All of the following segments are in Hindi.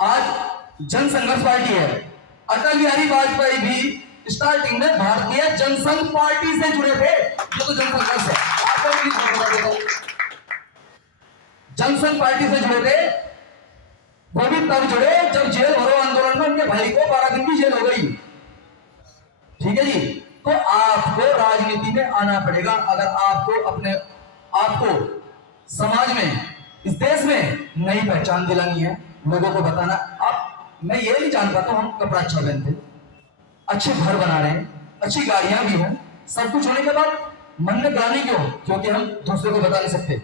आज जन संघर्ष पार्टी है। अटल बिहारी वाजपेयी भी स्टार्टिंग में भारतीय जनसंघ पार्टी से जुड़े थे। ये तो जन संघर्ष है, आपको भी बता देता हूं। जनसंघ पार्टी से जुड़े थे, वो भी तब जुड़े जब जेल भरो आंदोलन में उनके भाई को 12 दिन की जेल हो गई। ठीक है जी। तो आपको राजनीति में आना पड़ेगा अगर आपको अपने आपको समाज में, इस देश में नई पहचान दिलानी है, लोगों को बताना। आप मैं ये नहीं जान पाता हम कपड़ा अच्छा पहनते, अच्छे घर बना रहे हैं, अच्छी गाड़ियां भी हैं, सब कुछ होने के बाद मन में ग्लानि क्यों? क्योंकि हम दूसरे को बता नहीं सकते।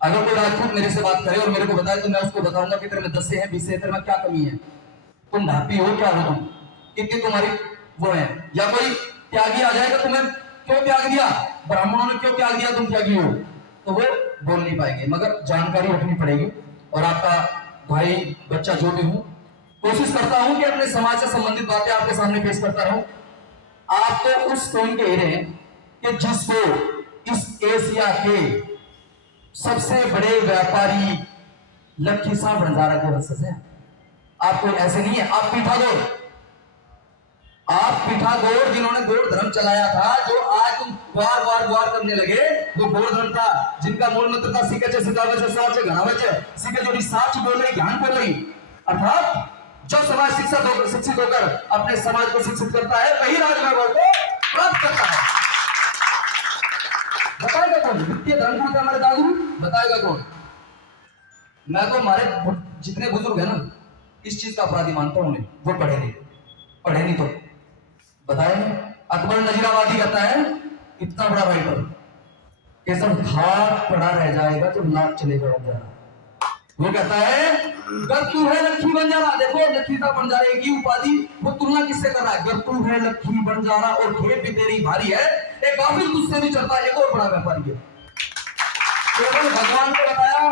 अगर कोई राजपूत मेरे से बात करे और मेरे को बताए तो मैं उसको बताऊंगा कि तेरे में 10 से है, 20 से है, तेरे में क्या कमी है, तुम ढापी हो, क्या हो तुम, कितनी तुम्हारी वो है। या कोई त्यागी आ जाएगा, तुम्हें क्यों त्याग दिया, ब्राह्मणों ने क्यों त्याग दिया, तुम त्यागी हो, तो वो बोल नहीं पाएंगे। मगर जानकारी रखनी पड़ेगी। और आपका भाई बच्चा जो भी हूं, कोशिश करता हूं कि अपने समाज से संबंधित बातें आपके सामने पेश करता रहूं। आप तो उस टोन के हीरे हैं कि जिसको इस एशिया के सबसे बड़े व्यापारी लखी साहब भंडारा के वंशज हैं। आप कोई ऐसे नहीं है। आप पिठागोर जिन्होंने गौड़ धर्म चलाया था, जो आज तुम बार करने लगे, वो गौड़ धर्म था जिनका मूल मंत्र था सिक्के सिखावे से साच घनावे से सिक्के जोड़ी साच बोल रही, ज्ञान बोल रही। अर्थात जो समाज शिक्षित होकर अपने समाज को शिक्षित करता है, वही राजवैभव को प्राप्त करता है। बताएगा कौन? वित्तीय धर्म हमारे दादू बताएगा कौन? मैं तो हमारे जितने बुजुर्ग है ना, इस चीज का अपराधी मानता हूं उन्हें। वो पढ़े नहीं तो बताए। अकबर नजीराबादी कहता है, इतना बड़ा राइटर कि सब घाट पड़ा रह जाएगा जब लाख चलेगा बंजारा। वो कहता है गर तू है लखी बंजारा, देखो लखी का बंजारे की उपाधि वो तुलना किससे कर रहा है? गर तू है लखी बंजारा और खेत भी तेरी भारी है, एक काफिर तुझसे भी चलता है, एक और बड़ा व्यापारी है। केवल भगवान को बताया,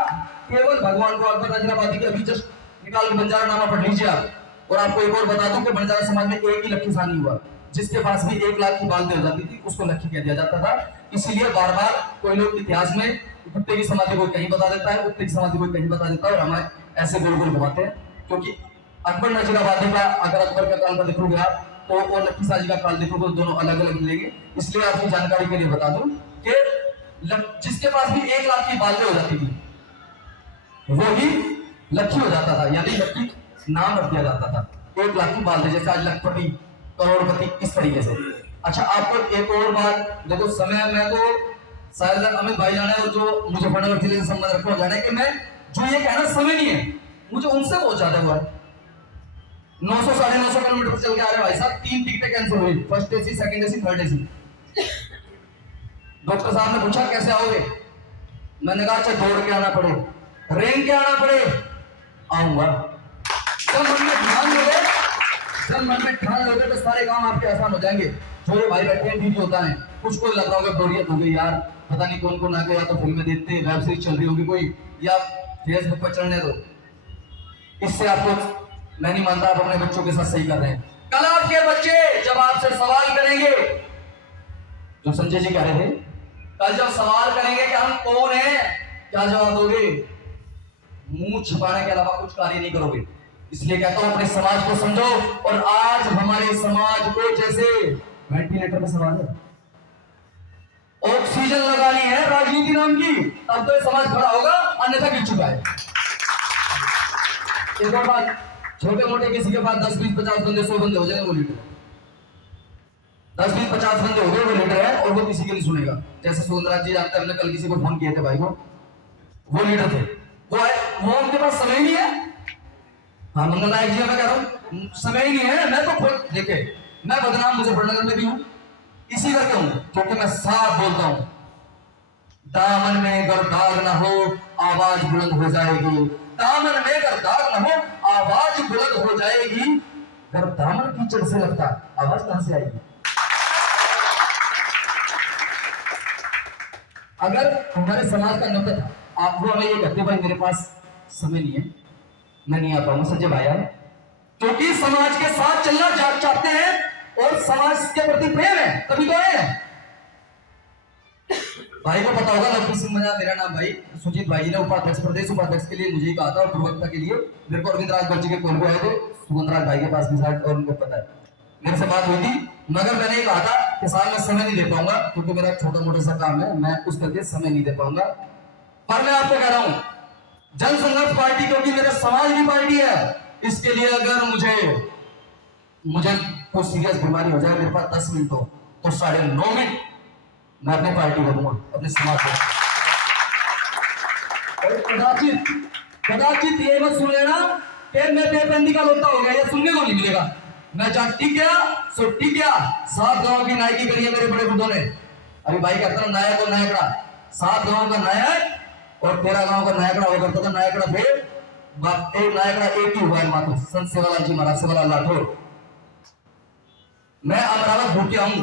केवल भगवान को। अकबर नजीराबादी के अभी जस्ट निकाल के बंजारा नामा पढ़ लीजिए आप। और आपको एक और बता दूं कि बंजारा समाज में एक ही लखी सानी हुआ, जिसके पास भी 1 लाख की बाल्टी हो जाती थी उसको लखी कह दिया जाता था। इसीलिए बार बार कोई लोग इतिहास में कुत्ते की समाधि कोई कहीं बता देता है, कुत्ते की समाधि कोई कहीं बता देता है, और हमें ऐसे गोल गोल घुमाते हैं। क्योंकि अकबर नजीराबादी का, अगर अकबर का काल का देखोगे आप तो और लखी साजी का काल देखोगे तो दोनों अलग अलग मिलेंगे। इसलिए आपकी जानकारी के लिए बता दूं कि जिसके पास भी 1 लाख की बाल्टी हो जाती थी वो ही लखी हो जाता था, यानी लखी नाम रख दिया जाता था। 1 लाख की बाल्टी, जैसे आज लखपति, करोड़पति, इस तरीके से। अच्छा, आपको एक और बात देखो, समय में तो शायद अमित भाई जाने और जो मुजफ्फरनगर जिले से संबंध रखो जाने कि मैं जो ये कहना समय नहीं है, मुझे उनसे बहुत ज्यादा हुआ है। 900 साढ़े 900 किलोमीटर चल के आ रहे भाई साहब, 3 टिकटें कैंसिल हुई, first AC, second AC, third AC. Doctor साहब ने पूछा कैसे आओगे, मैंने कहा अच्छा दौड़ के आना पड़े, रेंग के आना पड़े, आऊंगा। जब मन में ठान लोगे तो सारे काम आपके आसान हो जाएंगे। जो भाई बैठे हैं वीडियो होता है, कुछ को लग रहा होगा बोरियत हो गई यार, पता नहीं कौन कौन आ गया, या तो फिल्में देखते, वेब सीरीज चल रही होगी कोई, या फेसबुक पर चढ़ने दो। इससे आपको, मैं नहीं मानता आप अपने बच्चों के साथ सही कर रहे हैं। कल आपके बच्चे जब आपसे सवाल करेंगे, जो संजय जी कह रहे थे, कल जब सवाल करेंगे कि हम कौन हैं, क्या जवाब दोगे? मुंह छिपाने के अलावा कुछ कार्य नहीं करोगे। इसलिए कहता हूं अपने समाज को समझो। और आज हमारे समाज को जैसे वेंटिलेटर का सवाल है, ऑक्सीजन लगानी है राजनीति नाम की, तब तो ये समाज खड़ा होगा, अन्यथा गिर चुका है। एक और बात, छोटे मोटे किसी के पास 10 20 50 बंदे 100 बंदे हो जाएंगे, वो लीडर 10 20 50 बंदे हो गए, वो लीडर है और वो किसी के नहीं सुनेगा। जैसे सुरेंद्र जी जानते हैं, हमने कल किसी को फोन किए थे भाई को, वो लीडर थे, वो उनके पास समय नहीं है। हाँ मंगल नायक जी, मैं कह रहा हूं समय ही नहीं है। मैं तो खुद देखे, मैं बदनाम मुजफ्फरनगर में भी हूं इसी करके हूं, क्योंकि मैं साफ बोलता हूं, दामन में अगर दाग ना हो आवाज बुलंद हो जाएगी, दामन में अगर दाग ना हो आवाज बुलंद हो जाएगी। अगर दामन कीचड़ से लगता आवाज कहां से आएगी? अगर हमारे समाज का नब्बे था, आप वो हमें ये कहते भाई मेरे पास समय नहीं है, मैं नहीं आ पाऊंगा, संजय भाई है, क्योंकि समाज के साथ चलना चाहते हैं और समाज के प्रति प्रेम है, तभी तो है। भाई को पता होगा लवकुश सिंह मजा मेरा नाम भाई। सुजीत भाई जी ने उपाध्यक्ष प्रदेश उपाध्यक्ष के लिए मुझे ही कहा था और प्रवक्ता के लिए मेरे को अरविंद राजभर जी के कॉल आए थे, सुगंध राज भाई के पास भी शायद, और उनको पता है मेरे से बात हुई थी। मगर मैंने ये कहा था कि साहब मैं समय नहीं दे पाऊंगा क्योंकि मेरा छोटा मोटा सा काम है, मैं उस करके समय नहीं दे पाऊंगा। पर मैं आपको कह रहा हूं जन संघर्ष पार्टी क्योंकि मेरे समाज की पार्टी है, इसके लिए अगर मुझे कोई सीरियस बीमारी हो जाए, मेरे पास 10 मिनट हो तो 9.5 मिनट मैं अपनी पार्टी को दूंगा, अपने समाज को। कदाचित ये मत सुन लेना कि मैं बेबंदी का लोटा हो गया, ये सुनने को नहीं मिलेगा। मैं जहां टिक गया सो टिक गया। 7 गांव की नायकी करी है मेरे बड़े बुद्धों ने। अभी भाई कहता ना नायक और नायकड़ा, 7 गांव का नायक और 13 गांव का नायकड़ा हुआ करता था। नायकड़ा फिर एक नायकड़ा एक ही हुआ है मात्र, संत सेवालाल जी महाराज सेवालाल राठौर। मैं अमरावत भूटिया हूं,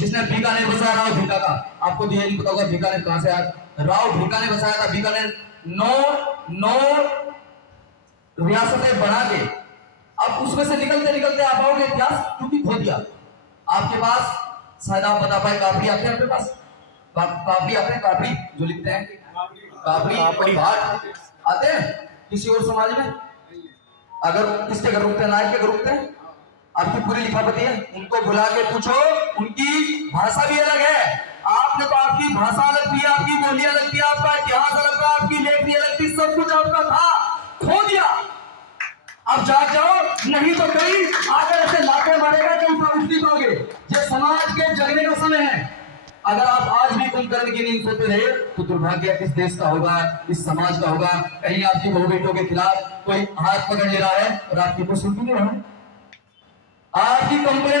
जिसने बीकानेर बसाया राव भीका का। आपको तो ये नहीं पता होगा बीकानेर कहां से आया। राव भीका ने बसाया था बीकानेर। 9 रियासतें बना के अब उसमें से निकलते निकलते आप आओगे इतिहास क्योंकि खो दिया। आपके पास शायद आप बता पाए काफी आते हैं, आपके पास काफी आते हैं, काफी जो लिखते हैं काफी घाट आते हैं किसी और समाज में। अगर किसके घर रुकते हैं, नायक के घर रुकते हैं। आपकी पूरी लिखावटी है, उनको बुला के पूछो, उनकी भाषा भी अलग है। आपने तो आपकी भाषा अलग थी, आपकी बोली अलग थी, आपका इतिहास अलग था, आपकी लेखनी अलग थी, सब कुछ आपका था, खो दिया। अब जाग जाओ, नहीं तो कहीं आकर ऐसे लाते मारेगा कि उठ नहीं पाओगे। ये समाज के जगने का समय है। अगर आप आज भी कुंभकर्ण की नींद सोते रहे तो दुर्भाग्य इस देश का होगा, इस समाज का होगा। कहीं आपकी बहु बेटों के खिलाफ कोई हाथ पकड़ ले रहा है और आपकी कुछ सुनती नहीं रहा है। आपकी कंप्लेन